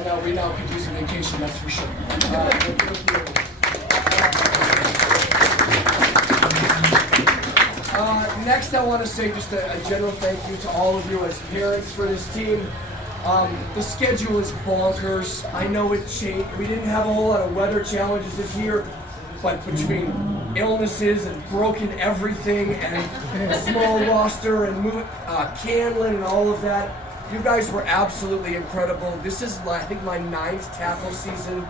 We now could use a vacation, that's for sure. Next, I want to say just a general thank you to all of you as parents for this team. The schedule is bonkers. I know it changed. We didn't have a whole lot of weather challenges this year, but between illnesses and broken everything and a small roster and Canlin and all of that, you guys were absolutely incredible. This is, I think, my 9th tackle season.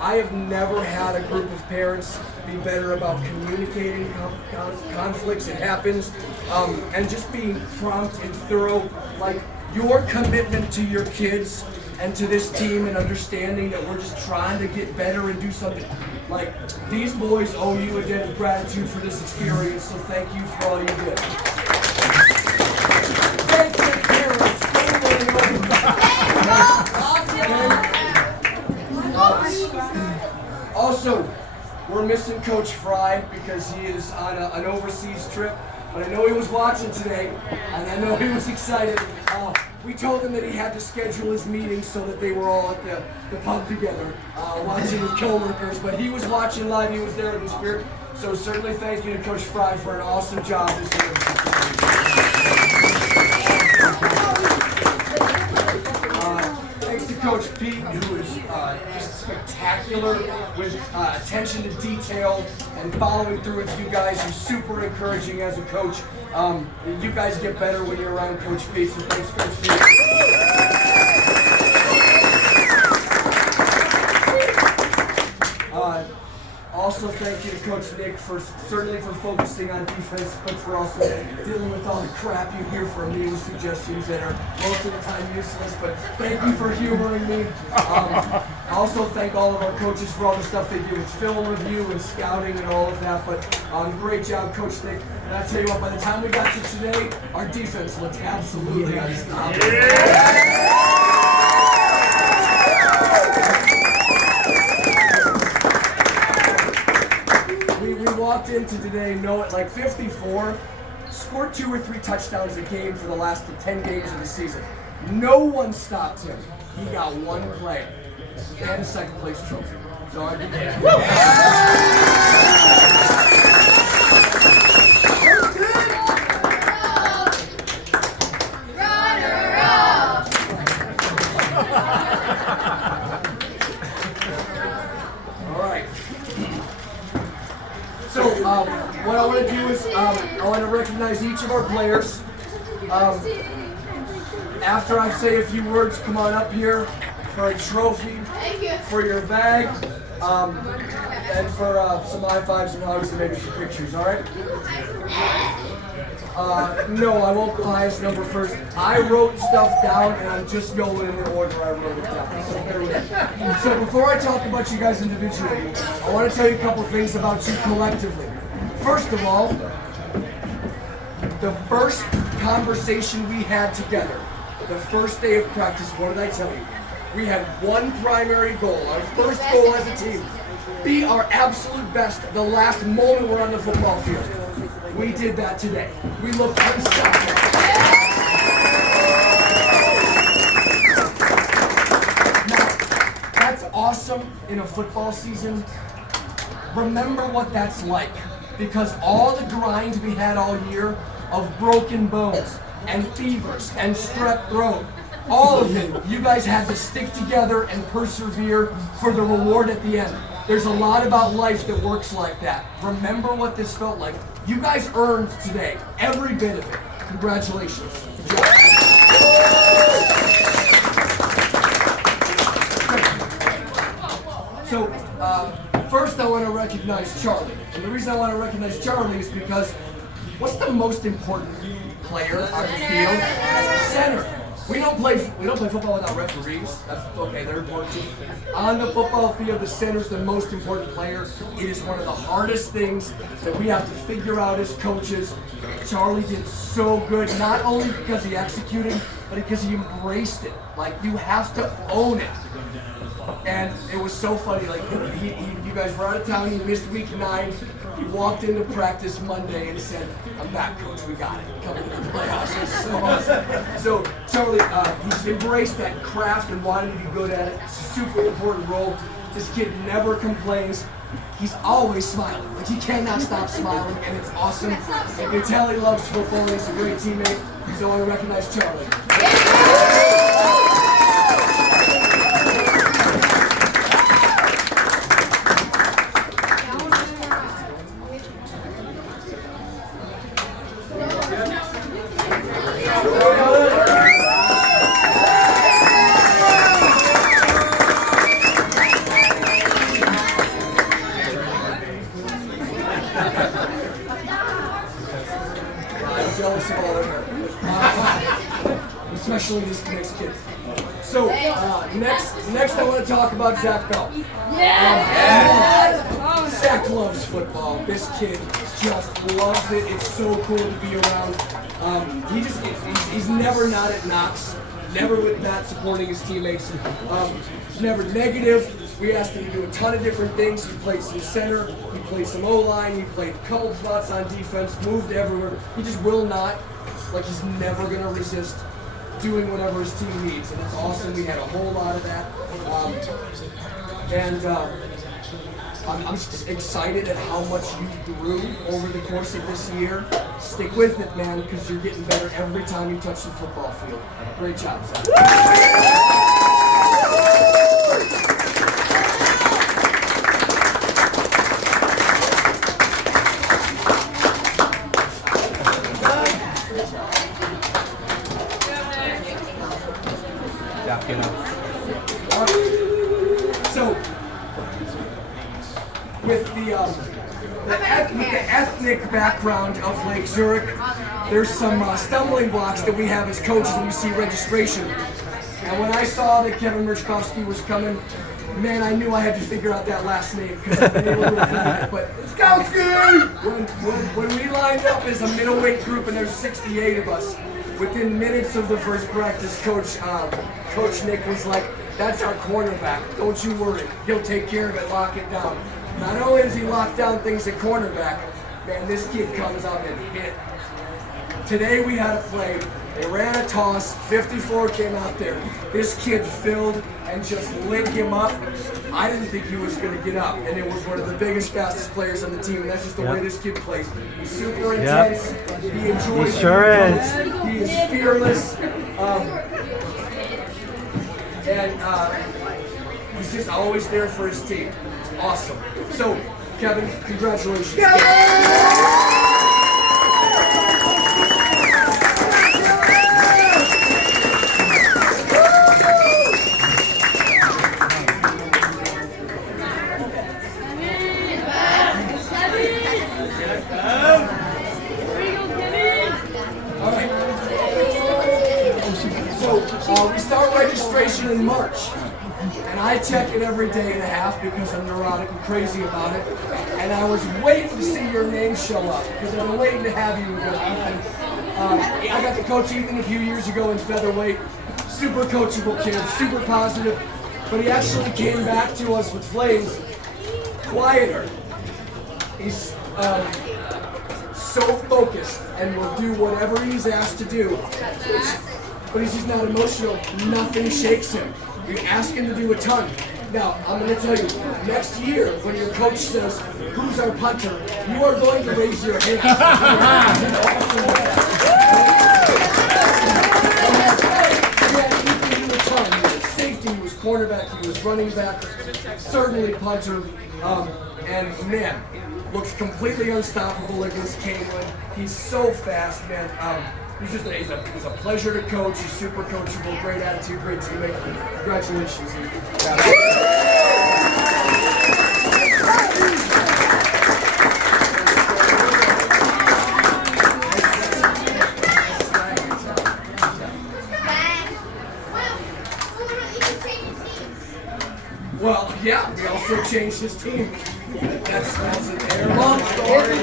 I have never had a group of parents be better about communicating conflicts. It happens. And just being prompt and thorough. Like, your commitment to your kids and to this team and understanding that we're just trying to get better and do something. Like, these boys owe you a debt of gratitude for this experience, so thank you for all you did. Thank you, parents. Also, we're missing Coach Fry because he is on an overseas trip, but I know he was watching today, and I know he was excited. We told him that he had to schedule his meetings so that they were all at the pub together, watching with coworkers, but he was watching live, he was there in the spirit, so certainly thank you to Coach Fry for an awesome job this year. Thanks to Coach Pete, who is just spectacular with attention to detail and following through with you guys. He's super encouraging as a coach. You guys get better when you're around Coach Pete, so thanks, Coach Pete. Also, thank you to Coach Nick for certainly for focusing on defense, but for also dealing with all the crap you hear from me with suggestions that are most of the time useless. But thank you for humoring me. I also thank all of our coaches for all the stuff they do with film review and scouting and all of that. But great job, Coach Nick. And I tell you what, by the time we got to today, our defense looked absolutely unstoppable. We walked into today, like 54, scored 2 or 3 touchdowns a game for the last 10 games of the season. No one stopped him. He got 1 player and a second place trophy. So our defense. So what I want to do is I want to recognize each of our players. After I say a few words, come on up here for a trophy, for your bag, and for some high fives and hugs and maybe some pictures, all right? No, I won't go highest number first. I wrote stuff down and I'm just going in the order I wrote it down. So bear with me. So before I talk about you guys individually, I want to tell you a couple things about you collectively. First of all, the first conversation we had together, the first day of practice, what did I tell you? We had one primary goal, our first goal as a team, be our absolute best the last moment we're on the football field. We did that today. We looked unstoppable. Now, that's awesome in a football season. Remember what that's like, because all the grind we had all year of broken bones and fevers and strep throat, all of it, you guys had to stick together and persevere for the reward at the end. There's a lot about life that works like that. Remember what this felt like. You guys earned today, every bit of it. Congratulations. Good job. So, first I want to recognize Charlie. And the reason I want to recognize Charlie is because what's the most important player on the field? Center. We don't play football without referees. That's okay, they're important too. On the football field, the center's the most important player. It is one of the hardest things that we have to figure out as coaches. Charlie did so good, not only because he executed, but because he embraced it. Like, you have to own it. And it was so funny, like, you guys were out of town, he missed week 9. He walked into practice Monday and said, "I'm back, coach. We got it. Coming to the playoffs." It's so awesome. So Charlie, he's embraced that craft and wanted to be good at it. It's a super important role. This kid never complains. He's always smiling. Like, he cannot stop smiling, and it's awesome. And you can tell he loves football, and he's a great teammate. So I want to recognize Charlie. Jealous of all of her. Especially this next kid. So, next I want to talk about Zach Bell. Zach loves football. This kid just loves it. It's so cool to be around. He's never not at knocks. Never with that supporting his teammates. He's never negative. We asked him to do a ton of different things. He played some center, he played some O-line, he played a couple spots on defense, moved everywhere. He just will not, like, he's never gonna resist doing whatever his team needs, and it's awesome. We had a whole lot of that. I'm just excited at how much you grew over the course of this year. Stick with it, man, because you're getting better every time you touch the football field. Great job, Zach. So, with the ethnic background of Lake Zurich, there's some stumbling blocks that we have as coaches when we see registration. And when I saw that Kevin Merchkowski was coming, man, I knew I had to figure out that last name because I've been able to avoid it. But when we lined up as a middleweight group, and there's 68 of us, within minutes of the first practice, Coach Nick was like, "That's our cornerback. Don't you worry. He'll take care of it. Lock it down." Not only does he lock down things at cornerback, man, this kid comes out and hit. Today we had a play. They ran a toss. 54 came out there. This kid filled and just lit him up. I didn't think he was going to get up, and it was one of the biggest, fastest players on the team. And that's just the way this kid plays. He's super intense. He enjoys. He sure is. He is fearless. And he's just always there for his team. It's awesome. So, Kevin, congratulations. We start registration in March, and I check it every day and a half because I'm neurotic and crazy about it. And I was waiting to see your name show up because I've been waiting to have you with Ethan. I got to coach Ethan a few years ago in featherweight. Super coachable kid, super positive. But he actually came back to us with Flames quieter. He's so focused and will do whatever he's asked to do. But he's just not emotional. Nothing shakes him. You ask him to do a ton. Now, I'm going to tell you, next year, when your coach says, "Who's our punter?" you are going to raise your hand. He was safety, he was cornerback, he was running back, certainly punter, and man, looks completely unstoppable against Canelan. He's so fast, man. He's a pleasure to coach. He's super coachable, great attitude, great teammate. Congratulations. Well, yeah, we also changed his team. That's a long story.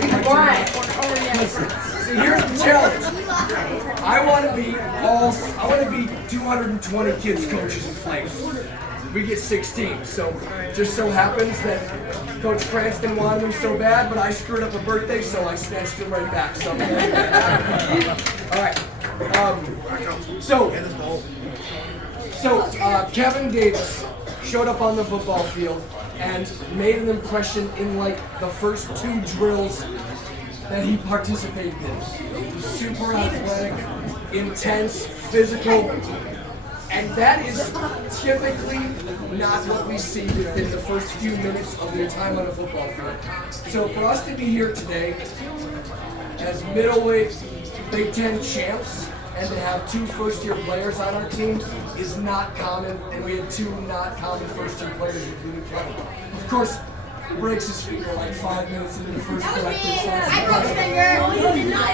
See, here's the challenge. I want to be 220 kids coaches in Flames. we get 16. So just so happens that Coach Cranston wanted him so bad, but I screwed up a birthday, so I snatched it right back. So, all right. So Kevin Davis showed up on the football field and made an impression in like the first 2 drills that he participated in. Super athletic, intense, physical, and that is typically not what we see within the first few minutes of your time on a football field. So for us to be here today as middleweight Big Ten champs and to have 2 first-year players on our team is not common, and we had 2 not common first-year players, including Kevin. Of course, he breaks his finger like 5 minutes into the first practice.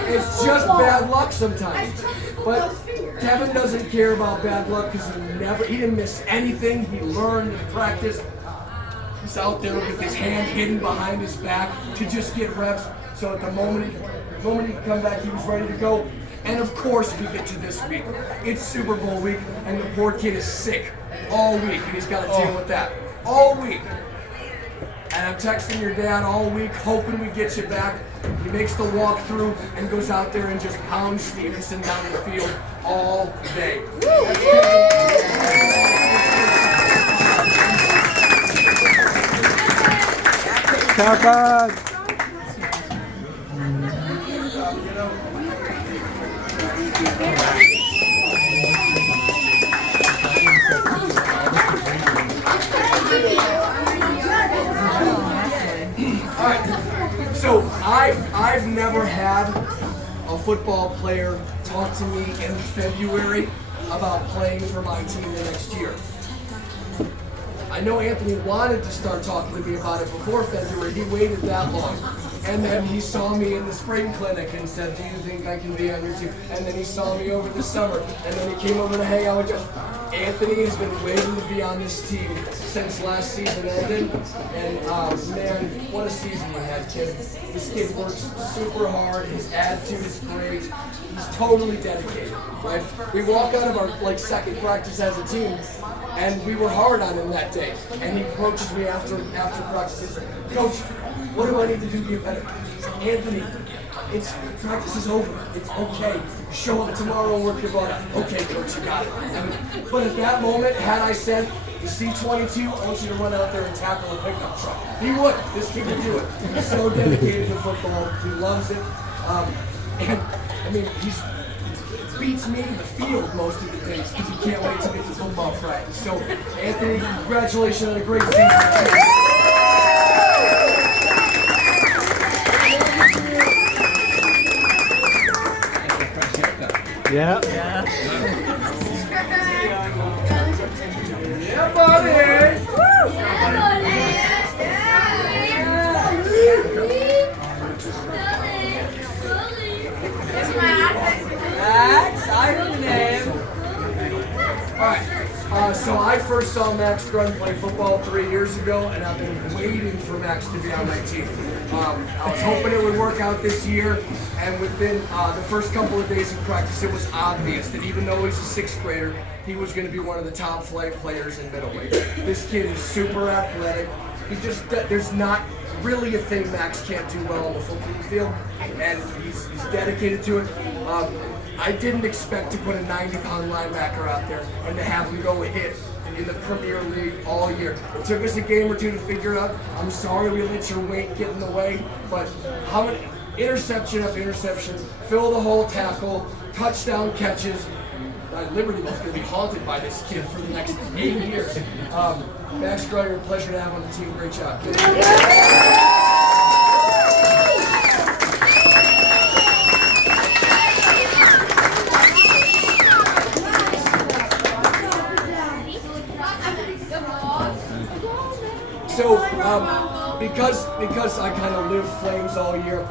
It's just bad luck sometimes. But Kevin doesn't care about bad luck because he didn't miss anything. He learned in practice. He's out there with his hand hidden behind his back to just get reps. So at the moment he could come back, he was ready to go. And of course we get to this week. It's Super Bowl week, and the poor kid is sick all week, and he's got to deal with that all week. And I'm texting your dad all week, hoping we get you back. He makes the walk through and goes out there and just pounds Stevenson down the field all day. So I've never had a football player talk to me in February about playing for my team the next year. I know Anthony wanted to start talking to me about it before February. He waited that long. And then he saw me in the spring clinic and said, do you think I can be on your team? And then he saw me over the summer. And then he came over to hang out with us. Anthony has been waiting to be on this team since last season ended. And man, what a season you had, kid. This kid works super hard. His attitude is great. He's totally dedicated, right? We walk out of our second practice as a team, and we were hard on him that day. And he approaches me after practice and says, Coach, what do I need to do to get better? Anthony, practice is over. It's okay. Show up tomorrow and work your butt off. Okay, Coach, you got it. But at that moment, had I said, the C-22, I want you to run out there and tackle a pickup truck, he would. This kid would do it. He's so dedicated to football. He loves it. And, I mean, he beats me to the field most of the days because he can't wait to get to football practice. So, Anthony, congratulations on a great season. Yeah. Yeah, buddy. Max, I heard the name. All right. So I first saw Max Grun play football 3 years ago, and I've been waiting for Max to be on my team. I was hoping it would work out this year, and within the first couple of days of practice, it was obvious that even though he's a 6th grader, he was going to be one of the top flight players in middleweight. This kid is super athletic. There's not really a thing Max can't do well on the football field, and he's dedicated to it. I didn't expect to put a 90-pound linebacker out there and to have him go hit in the Premier League all year. It took us a game or 2 to figure it out. I'm sorry we let your weight get in the way, but how many interception after interception, fill the hole tackle, touchdown catches. Liberty is going to be haunted by this kid for the next 8 years. Max Gruyer, pleasure to have on the team. Great job. So, because I kind of live flames all year,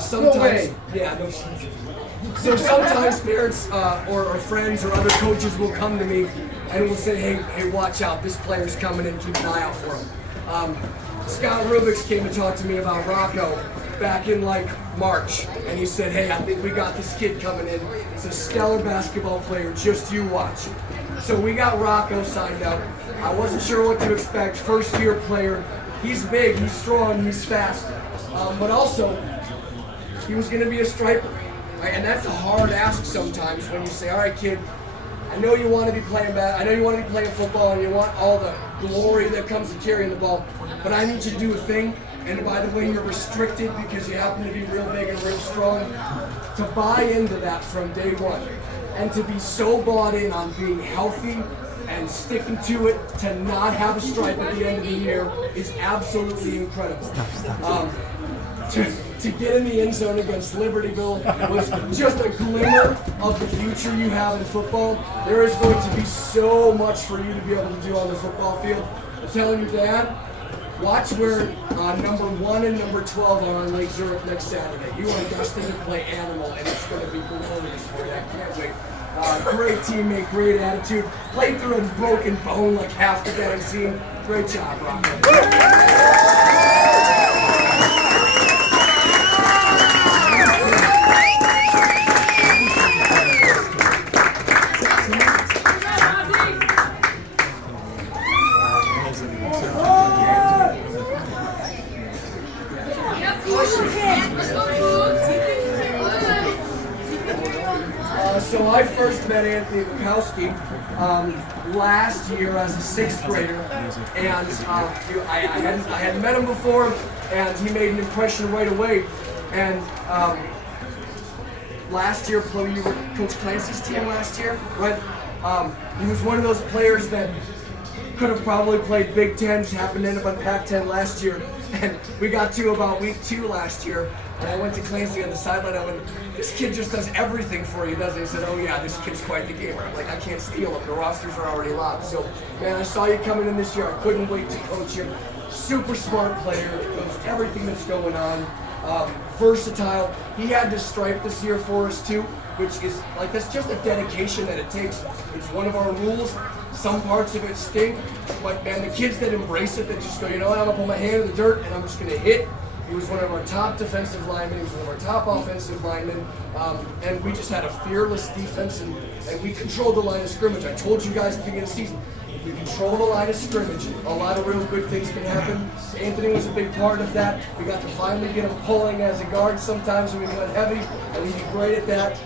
sometimes, So sometimes parents or friends or other coaches will come to me and will say, hey, watch out, this player's coming in, keep an eye out for him. Scott Rubix came to talk to me about Rocco back in March, and he said, hey, I think we got this kid coming in. He's a stellar basketball player, just you watch. So we got Rocco signed up. I wasn't sure what to expect. First year player. He's big, he's strong, he's fast. But also, he was going to be a striper. Right? And that's a hard ask sometimes when you say, all right, kid, I know you want to be playing I know you want to be playing football and you want all the glory that comes to carrying the ball, but I need you to do a thing. And by the way, you're restricted because you happen to be real big and real strong. To buy into that from day one and to be so bought in on being healthy and sticking to it, to not have a stripe at the end of the year is absolutely incredible. To get in the end zone against Libertyville was just a glimmer of the future you have in football. There is going to be so much for you to be able to do on the football field. I'm telling you, Dad, watch where number 1 and number 12 are on Lake Zurich next Saturday. You are destined to play animal, and it's going to be glorious for you. I can't wait. Great teammate, great attitude. Played through a broken bone like half the dang team. Great job, Rocco. So I first met Anthony Bukowski last year as a 6th grader, and I hadn't met him before, and he made an impression right away. And last year, you were Coach Clancy's team last year, right? He was one of those players that could have probably played Big Ten, just happened to end up on Pac-10 last year. And we got to about week 2 last year, and I went to Clancy on the sideline. I went, this kid just does everything for you, doesn't he? He said, oh yeah, this kid's quite the gamer. I'm like, I can't steal him. The rosters are already locked. So, man, I saw you coming in this year. I couldn't wait to coach you. Super smart player. Knows everything that's going on. Versatile. He had to stripe this year for us too, which is like, that's just a dedication that it takes. It's one of our rules. Some parts of it stink, but man, the kids that embrace it, that just go, you know what, I'm gonna put my hand in the dirt and I'm just gonna hit. He was one of our top defensive linemen, he was one of our top offensive linemen, and we just had a fearless defense, and we controlled the line of scrimmage. I told you guys at the beginning of the season, if we control the line of scrimmage, a lot of real good things can happen. Anthony was a big part of that. We got to finally get him pulling as a guard sometimes when we got heavy, and he's great at that.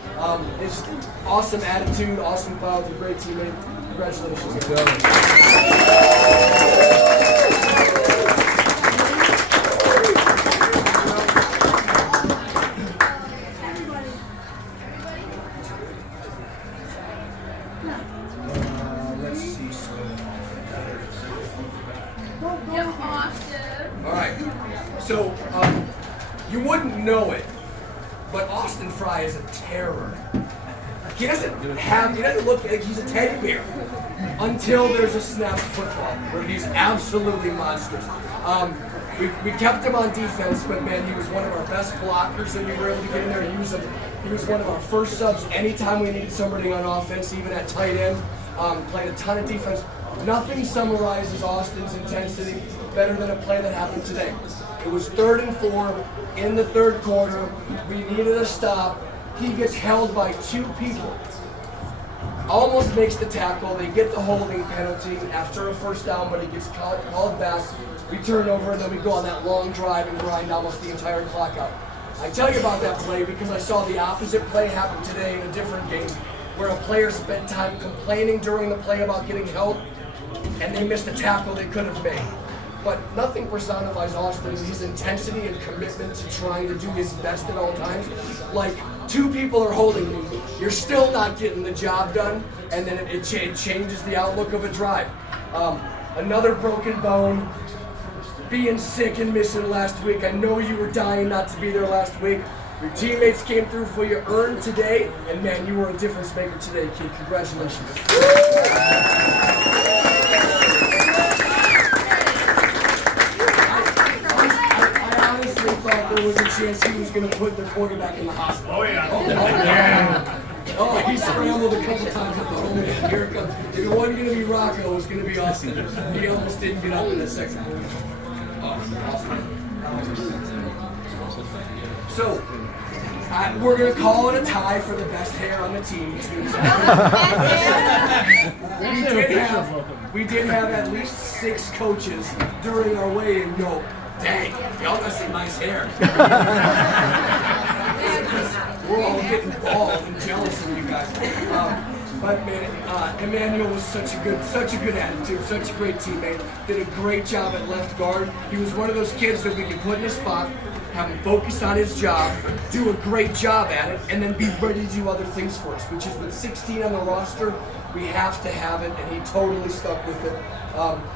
His awesome attitude, awesome foul, a great teammate. Congratulations. Let's see. All right. So, you wouldn't know it, but Austin Fry is a terror. He doesn't look like he's a teddy bear until there's a snap football where he's absolutely monstrous. We kept him on defense, but man, he was one of our best blockers, and we were able to get in there and use him. He was one of our first subs anytime we needed somebody on offense, even at tight end. Played a ton of defense. Nothing summarizes Austin's intensity better than a play that happened today. It was 3rd and 4 in the 3rd quarter. We needed a stop. He gets held by 2 people. Almost makes the tackle. They get the holding penalty after a first down, but he gets called back. We turn over, and then we go on that long drive and grind almost the entire clock out. I tell you about that play because I saw the opposite play happen today in a different game where a player spent time complaining during the play about getting held, and they missed a tackle they could have made. But nothing personifies Austin, his intensity and commitment to trying to do his best at all times. Like, 2 people are holding me, you're still not getting the job done, and then it changes the outlook of a drive. Another broken bone, being sick and missing last week. I know you were dying not to be there last week. Your teammates came through for you, earned today, and man, you were a difference maker today, kid. Congratulations. Thought there was a chance he was going to put the quarterback in the hospital. Oh, yeah. Oh, he scrambled a couple times at the home end. Here it comes. If it wasn't going to be Rocco, it was going to be Austin. He almost didn't get up in the second quarter. Oh, Austin. So, we're going to call it a tie for the best hair on the team. we did have at least 6 coaches during our weigh-in go, dang, y'all got some nice hair. We're all getting bald and jealous of you guys. But man, Emmanuel was such a good attitude, such a great teammate. Did a great job at left guard. He was one of those kids that we could put in a spot, have him focus on his job, do a great job at it, and then be ready to do other things for us, which is with 16 on the roster, we have to have it, and he totally stuck with it.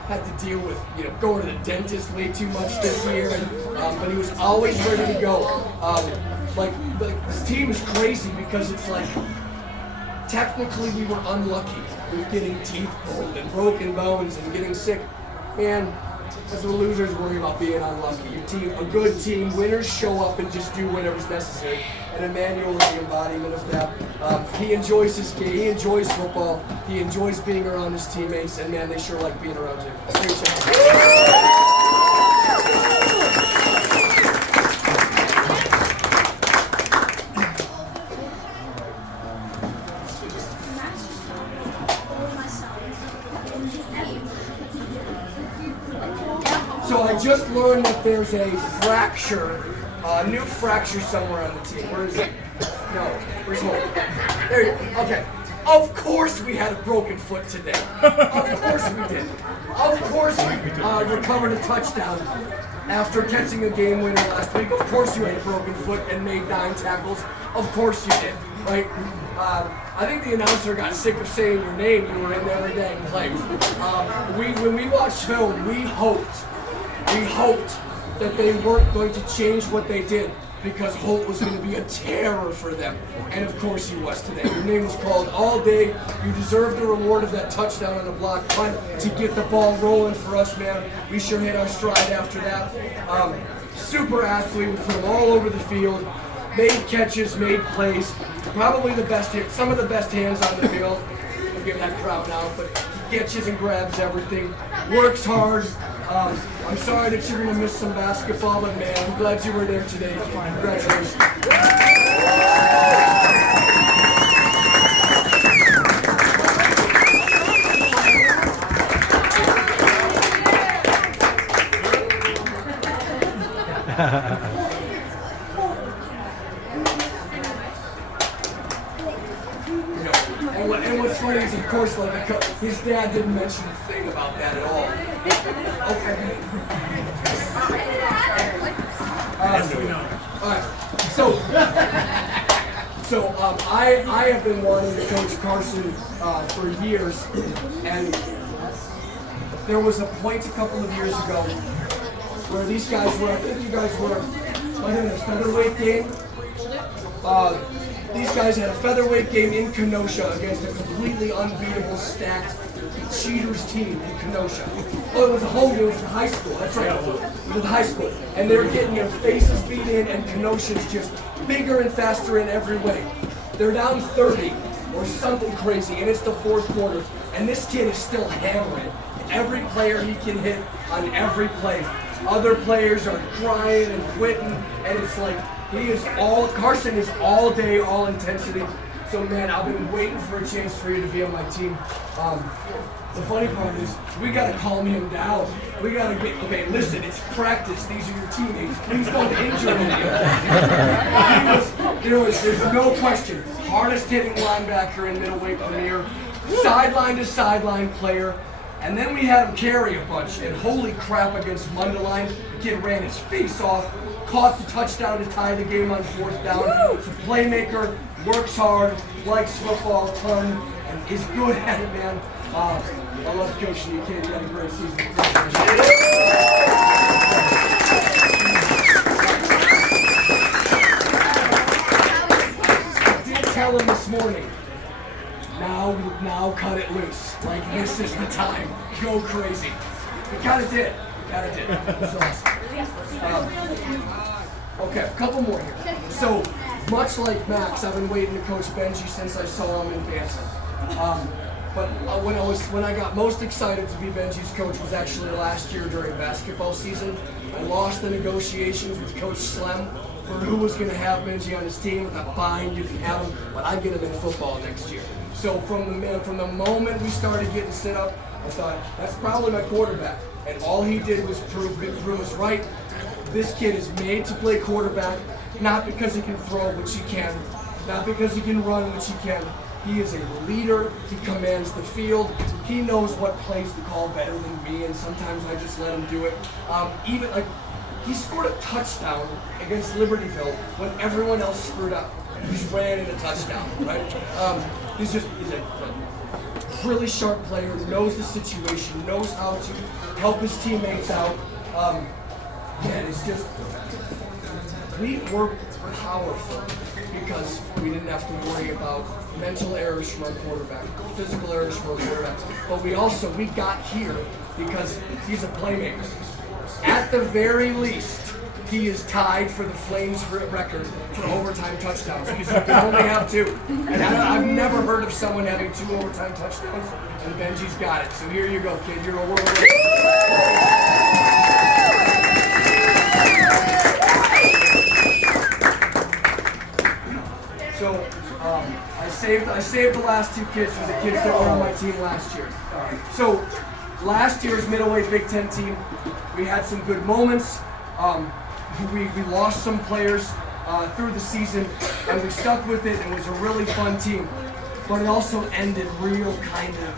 Had to deal with, going to the dentist way too much this year, but he was always ready to go. Like this team is crazy because it's like, technically we were unlucky with getting teeth pulled and broken bones and getting sick. Man, that's what losers worry about, being unlucky. Your team, a good team, winners show up and just do whatever's necessary. And Emmanuel is the embodiment of that. He enjoys his game, he enjoys football, he enjoys being around his teammates, and man, they sure like being around him. Great job. So I just learned that there's a fracture, a new fracture somewhere on the team. Where is it? No, where's Holt? There you go. Okay. Of course we had a broken foot today. Of course we did. Of course we recovered a touchdown after catching a game winner last week. Of course you had a broken foot and made 9 tackles. Of course you did, right? I think the announcer got sick of saying your name. You were in every dang play. When we watched film, we hoped that they weren't going to change what they did, because Holt was going to be a terror for them. And of course he was today. Your name was called all day. You deserve the reward of that touchdown on the block punt to get the ball rolling for us, man. We sure hit our stride after that. Super athlete. We put him all over the field. Made catches, made plays. Probably the best, some of the best hands on the field. We'll give that crowd out, but he catches and grabs everything. Works hard. I'm sorry that you're going to miss some basketball, but man, I'm glad you were there today. Congratulations. And what's funny is, of course, like his dad didn't mention a thing about that at all. Okay. All right. So I have been wanting to coach Carson for years, and there was a point a couple of years ago where these guys were, I think you guys were in a featherweight game. These guys had a featherweight game in Kenosha against a completely unbeatable, stacked Cheaters team in Kenosha. Oh, it was a home game, it was in high school, that's right. It was in high school. And they were getting their faces beat in, and Kenosha's just bigger and faster in every way. They're down 30 or something crazy, and it's the 4th quarter. And this kid is still hammering every player he can hit on every play. Other players are crying and quitting, and it's like, Carson is all day, all intensity. So man, I've been waiting for a chance for you to be on my team. The funny part is, we gotta calm him down. We gotta okay, listen, it's practice. These are your teammates. Please don't injure him. There's no question, hardest hitting linebacker in Middleweight Premier, sideline to sideline player. And then we had him carry a bunch, and holy crap, against Mundelein, the kid ran his face off, caught the touchdown to tie the game on 4th down. He's a playmaker, works hard, likes football a ton, and is good at it, man. I love coaching you, kid. You had a great season. I did tell him this morning, now cut it loose. Like, this is the time. Go crazy. We kind of did. It was awesome. Okay, a couple more here. So, much like Max, I've been waiting to coach Benji since I saw him in Bantam. But when I got most excited to be Benji's coach was actually last year during basketball season. I lost the negotiations with Coach Slem for who was going to have Benji on his team. I'm fine, you can have him, but I get him in football next year. So from the moment we started getting set up, I thought, that's probably my quarterback. And all he did was prove us right. This kid is made to play quarterback, not because he can throw, which he can, not because he can run, which he can. He is a leader. He commands the field. He knows what plays to call better than me, and sometimes I just let him do it. He scored a touchdown against Libertyville when everyone else screwed up. He just ran in a touchdown, right? He's a really sharp player, knows the situation, knows how to help his teammates out. It's just, we were powerful because we didn't have to worry about mental errors from our quarterback, physical errors from our quarterback. But we got here because he's a playmaker. At the very least, he is tied for the Flames record for overtime touchdowns because you can only have 2. And I've never heard of someone having 2 overtime touchdowns, and Benji's got it. So here you go, kid. You're a world record. So I saved the last 2 kids for the kids that were on my team last year. So last year's Middleweight Big Ten team, we had some good moments. We lost some players through the season, and we stuck with it, and it was a really fun team. But it also ended real kind of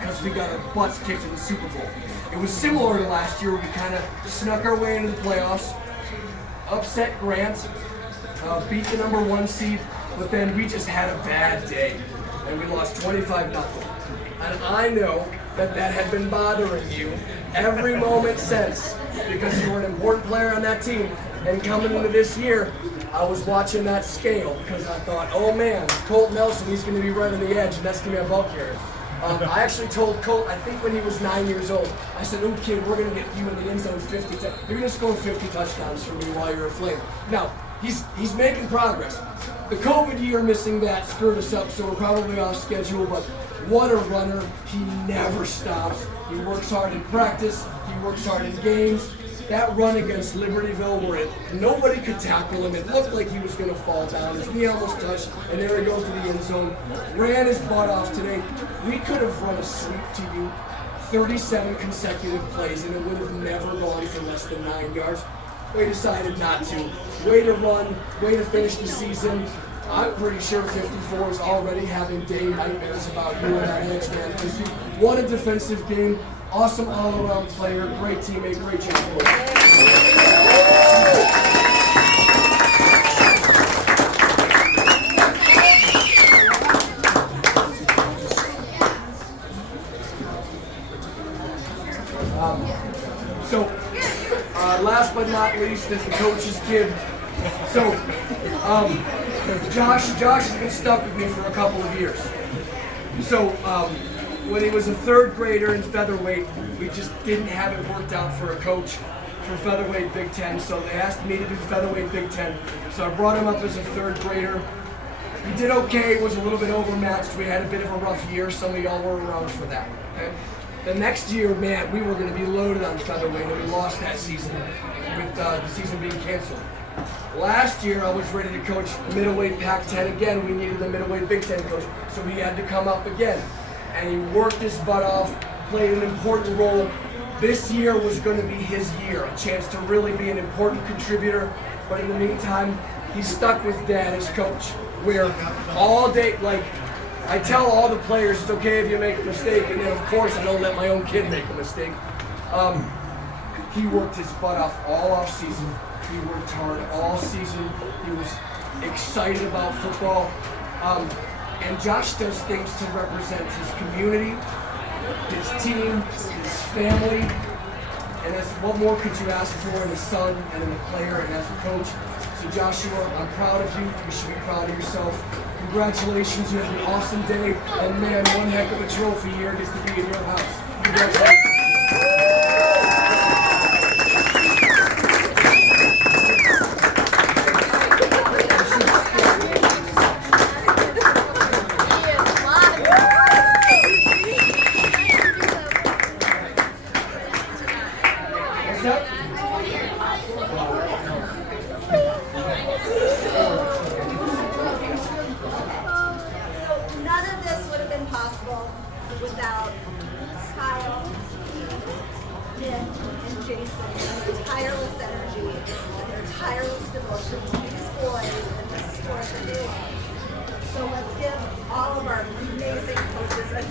because we got our butts kicked in the Super Bowl. It was similar to last year where we kind of snuck our way into the playoffs, upset Grant, beat the number 1 seed, but then we just had a bad day, and we lost 25-0. And I know that had been bothering you every moment since, because you were an important player on that team. And coming into this year, I was watching that scale because I thought, oh man, Colt Nelson, he's going to be right on the edge, and that's going to be a ball carrier. I actually told Colt, I think when he was 9 years old, I said, "Ooh, kid, we're going to get you in the end zone 50 times. You're going to score 50 touchdowns for me while you're a Flame." Now, he's making progress. The COVID year missing that screwed us up, so we're probably off schedule, but what a runner. He never stops. He works hard in practice. He works hard in games. That run against Libertyville where nobody could tackle him, it looked like he was going to fall down. His knee almost touched, and there he goes to the end zone. Ran his butt off today. We could have run a sweep to you 37 consecutive plays, and it would have never gone for less than 9 yards. We decided not to. Way to run, way to finish the season. I'm pretty sure 54 is already having day nightmares about you and that edge, man, because you won a defensive game. Awesome all-around player, great teammate, great champion. Last but not least is the coach's kid. So, Josh has been stuck with me for a couple of years. So, when he was a 3rd grader in featherweight, we just didn't have it worked out for a coach for featherweight Big Ten, so they asked me to do featherweight Big Ten. So I brought him up as a 3rd grader. He did okay, was a little bit overmatched. We had a bit of a rough year, some of y'all were around for that. Okay? The next year, man, we were going to be loaded on featherweight, and we lost that season with the season being canceled. Last year, I was ready to coach middleweight Pac-10 again. We needed a middleweight Big Ten coach, so he had to come up again. And he worked his butt off, played an important role. This year was going to be his year, a chance to really be an important contributor. But in the meantime, he's stuck with Dad as coach, where all day, like, I tell all the players it's okay if you make a mistake, and then of course I don't let my own kid make a mistake. He worked his butt off all off season. He worked hard all season. He was excited about football. And Josh does things to represent his community, his team, his family, and that's what more could you ask for in a son and in a player and as a coach. So Joshua, I'm proud of you. You should be proud of yourself. Congratulations, you had an awesome day, and man, one heck of a trophy here gets to be in your house. Congratulations. What's up? None of this would have been possible without Kyle, Nick, and Jason and their tireless energy and their tireless devotion to these boys and this sport that they love. So let's give all of our amazing coaches a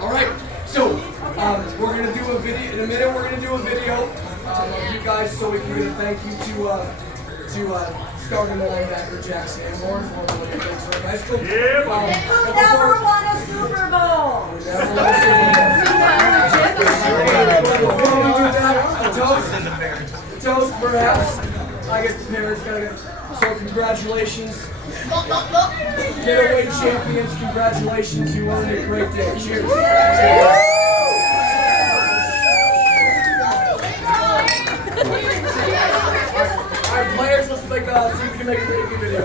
All right, so we're gonna do a video in a minute. We're gonna do a video of you guys, so we can give a thank you to starting linebacker Jackson and more for what he thinks of high school. who never won a Super Bowl. Toast, perhaps. I guess the parents gotta go. So congratulations. Middleweight champions, congratulations. You earned a great day. Cheers. All right, players, let's see if we can make a video.